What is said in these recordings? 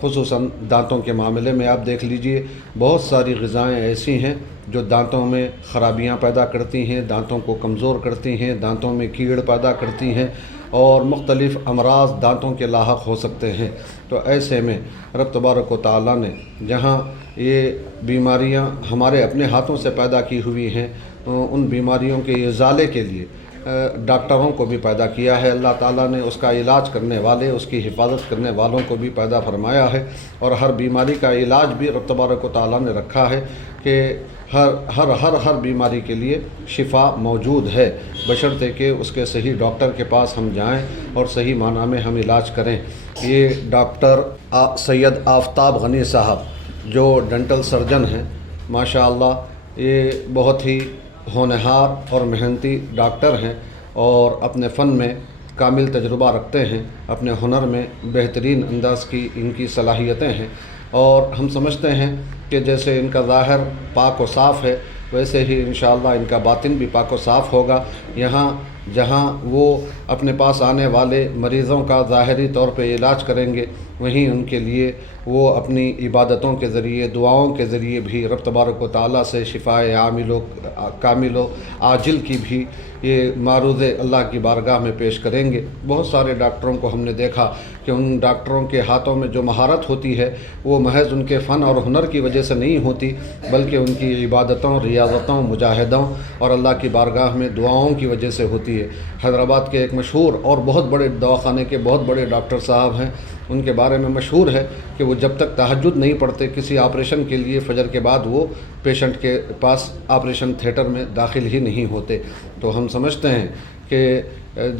خصوصاً دانتوں کے معاملے میں آپ دیکھ لیجئے بہت ساری غذائیں ایسی ہیں جو دانتوں میں خرابیاں پیدا کرتی ہیں، دانتوں کو کمزور کرتی ہیں، دانتوں میں کیڑ پیدا کرتی ہیں اور مختلف امراض دانتوں کے لاحق ہو سکتے ہیں۔ تو ایسے میں رب تبارک و تعالیٰ نے جہاں یہ بیماریاں ہمارے اپنے ہاتھوں سے پیدا کی ہوئی ہیں، ان بیماریوں کے ازالے کے لیے ڈاکٹروں کو بھی پیدا کیا ہے اللہ تعالیٰ نے، اس کا علاج کرنے والے، اس کی حفاظت کرنے والوں کو بھی پیدا فرمایا ہے، اور ہر بیماری کا علاج بھی رب تبارک و تعالیٰ نے رکھا ہے کہ ہر بیماری کے لیے شفا موجود ہے، بشرطے کہ اس کے صحیح ڈاکٹر کے پاس ہم جائیں اور صحیح معنی میں ہم علاج کریں۔ یہ ڈاکٹر سید آفتاب غنی صاحب جو ڈینٹل سرجن ہیں، ماشاءاللہ یہ بہت ہی ہونہار اور محنتی ڈاکٹر ہیں اور اپنے فن میں کامل تجربہ رکھتے ہیں، اپنے ہنر میں بہترین انداز کی ان کی صلاحیتیں ہیں، اور ہم سمجھتے ہیں کہ جیسے ان کا ظاہر پاک و صاف ہے ویسے ہی انشاءاللہ ان کا باطن بھی پاک و صاف ہوگا۔ یہاں جہاں وہ اپنے پاس آنے والے مریضوں کا ظاہری طور پہ علاج کریں گے، وہیں ان کے لیے وہ اپنی عبادتوں کے ذریعے، دعاؤں کے ذریعے بھی رب تبارک و تعالیٰ سے شفائے کامل و عاجل کی بھی یہ معروض اللہ کی بارگاہ میں پیش کریں گے۔ بہت سارے ڈاکٹروں کو ہم نے دیکھا کہ ان ڈاکٹروں کے ہاتھوں میں جو مہارت ہوتی ہے وہ محض ان کے فن اور ہنر کی وجہ سے نہیں ہوتی، بلکہ ان کی عبادتوں، ریاضتوں، مجاہدوں اور اللہ کی بارگاہ میں دعاؤں کی وجہ سے ہوتی ہے۔ حیدرآباد کے ایک مشہور اور بہت بڑے دواخانے کے بہت بڑے ڈاکٹر صاحب ہیں، ان کے بارے میں مشہور ہے کہ وہ جب تک تہجد نہیں پڑھتے کسی آپریشن کے لیے فجر کے بعد وہ پیشنٹ کے پاس آپریشن تھیٹر میں داخل ہی نہیں ہوتے۔ تو ہم سمجھتے ہیں کہ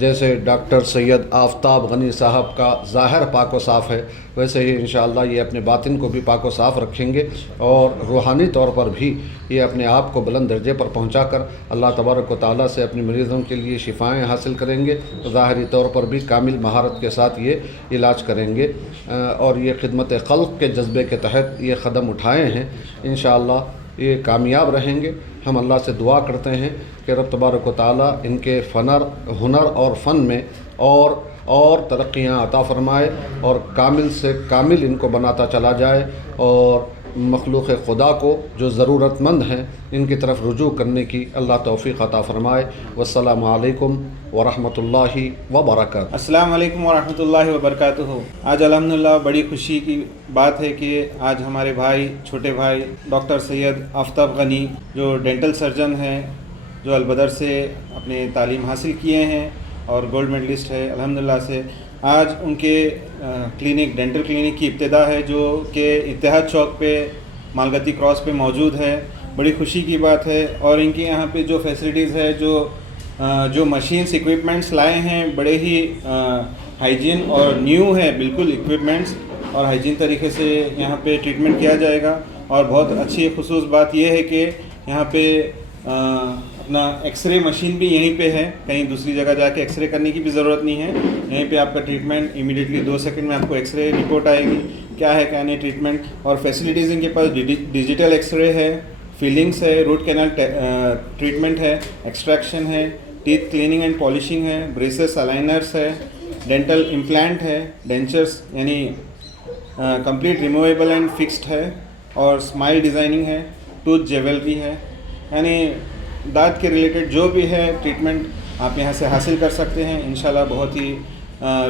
جیسے ڈاکٹر سید آفتاب غنی صاحب کا ظاہر پاک و صاف ہے، ویسے ہی انشاءاللہ یہ اپنے باطن کو بھی پاک و صاف رکھیں گے اور روحانی طور پر بھی یہ اپنے آپ کو بلند درجے پر پہنچا کر اللہ تبارک و تعالیٰ سے اپنے مریضوں کے لیے شفائیں حاصل کریں گے، ظاہری طور پر بھی کامل مہارت کے ساتھ یہ علاج کریں گے، اور یہ خدمت خلق کے جذبے کے تحت یہ قدم اٹھائے ہیں۔ انشاءاللہ یہ کامیاب رہیں گے۔ ہم اللہ سے دعا کرتے ہیں کہ رب تبارک و تعالیٰ ان کے ہنر اور فن میں اور ترقیاں عطا فرمائے اور کامل سے کامل ان کو بناتا چلا جائے، اور مخلوق خدا کو جو ضرورت مند ہیں ان کی طرف رجوع کرنے کی اللہ توفیق عطا فرمائے۔ والسلام علیکم ورحمۃ اللہ وبرکاتہ۔ السلام علیکم ورحمۃ اللہ وبرکاتہ۔ آج الحمدللہ بڑی خوشی کی بات ہے کہ آج ہمارے بھائی، چھوٹے بھائی ڈاکٹر سید آفتاب غنی جو ڈینٹل سرجن ہیں، جو البدر سے اپنے تعلیم حاصل کیے ہیں اور گولڈ میڈلسٹ ہے الحمدللہ سے، آج ان کے کلینک، ڈینٹل کلینک کی ابتدا ہے جو کہ اتحاد چوک پہ مالگتی کراس پہ موجود ہے۔ بڑی خوشی کی بات ہے، اور ان کے یہاں پہ جو فیسلٹیز ہے، جو مشینز، اکوپمنٹس لائے ہیں، بڑے ہی ہائیجین اور نیو ہے بالکل اکوپمنٹس، اور ہائیجین طریقے سے یہاں پہ ٹریٹمنٹ کیا جائے گا۔ اور بہت اچھی خصوص بات یہ ہے کہ یہاں پہ اپنا ایکس رے مشین بھی یہیں پہ ہے، کہیں دوسری جگہ جا کے ایکس رے کرنے کی بھی ضرورت نہیں ہے، یہیں پہ آپ کا ٹریٹمنٹ امیڈیٹلی 2 سیکنڈ میں آپ کو ایکس رے رپورٹ آئے گی، کیا ہے کیا نہیں ٹریٹمنٹ۔ اور فیسلٹیز ان کے پاس ڈیجیٹل ایکس رے ہے، فیلنگس ہے، روٹ کینال ٹریٹمنٹ ہے، ایکسٹریکشن ہے، ٹیتھ کلیننگ اینڈ پالشنگ ہے، بریسز، الائنرس ہے، ڈینٹل امپلانٹ ہے، ڈینچرس یعنی کمپلیٹ ریموویبل اینڈ فکسڈ ہے، اور اسمائل ڈیزائننگ ہے، ٹوتھ جیولری ہے، یعنی دانت کے ریلیٹڈ جو بھی ہے ٹریٹمنٹ آپ یہاں سے حاصل کر سکتے ہیں۔ انشاءاللہ بہت ہی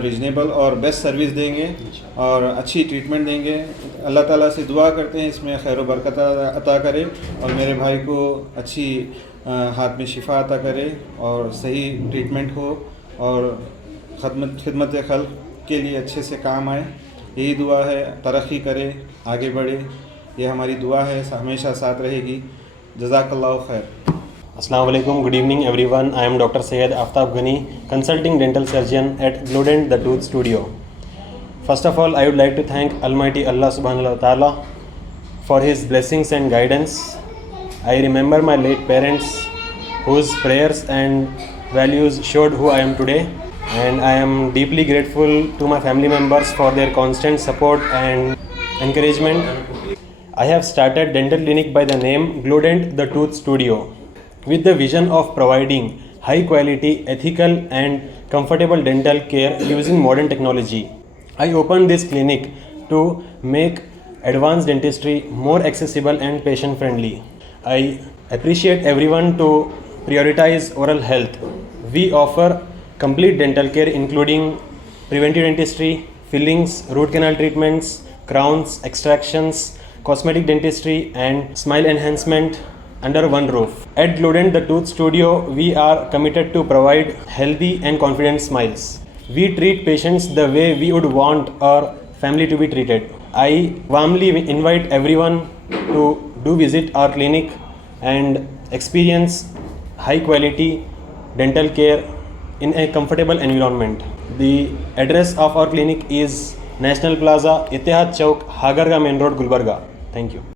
ریزنیبل اور بیسٹ سروس دیں گے اور اچھی ٹریٹمنٹ دیں گے۔ اللہ تعالیٰ سے دعا کرتے ہیں اس میں خیر و برکت عطا کرے، اور میرے بھائی کو اچھی ہاتھ میں شفا عطا کرے اور صحیح ٹریٹمنٹ ہو، اور خدمت خلق کے لیے اچھے سے کام آئے۔ یہی دعا ہے، ترقی کرے، آگے بڑھے، یہ ہماری دعا ہے، ہمیشہ ساتھ رہے گی۔ جزاک اللہ خیر۔ Assalamu alaikum, good evening everyone. I am Dr. Syed Aftab Ghani, consulting dental surgeon at Glodent The Tooth Studio. First of all, I would like to thank Almighty Allah subhanahu wa ta'ala for his blessings and guidance. I remember my late parents whose prayers and values showed who I am today, and I am deeply grateful to my family members for their constant support and encouragement. I have started dental clinic by the name Glodent The Tooth Studio, with the vision of providing high quality, ethical and comfortable dental care using modern technology. I opened this clinic to make advanced dentistry more accessible and patient friendly. I appreciate everyone to prioritize oral health. We offer complete dental care including preventive dentistry, fillings, root canal treatments, crowns, extractions, cosmetic dentistry and smile enhancement under one roof. At Glodent the Tooth Studio, we are committed to provide healthy and confident smiles. We treat patients the way we would want our family to be treated. I warmly invite everyone to do visit our clinic and experience high quality dental care in a comfortable environment. The address of our clinic is National Plaza, Etihad Chowk, Hagarga Main Road, Gulbarga. Thank you.